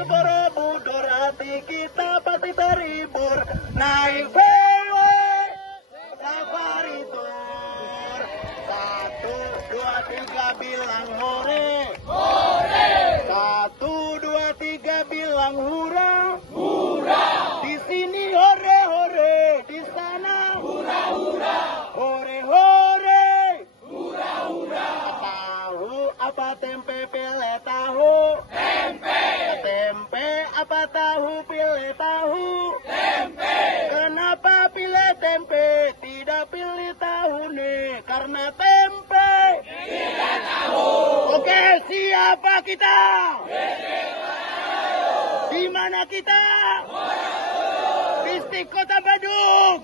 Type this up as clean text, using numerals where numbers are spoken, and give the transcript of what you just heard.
waktu Borobudur hati kita pasti terhibur. Naik VW Safari Tour. 1, 2, 3 bilang hore. Hore. 1, 2, 3 bilang hura. Hura. Di sini hore hore, di sana hura hura. Hore hore. Hura hura. Tahu apa tempe pilih tahu? Tempe. Tempe apa tahu pilih tahu? Tempe. Kenapa pilih tempe? Tidak pilih tahu nih, karena tempe tidak tahu. Oke, siapa kita? Di mana kita? Distrik Kota Bandung.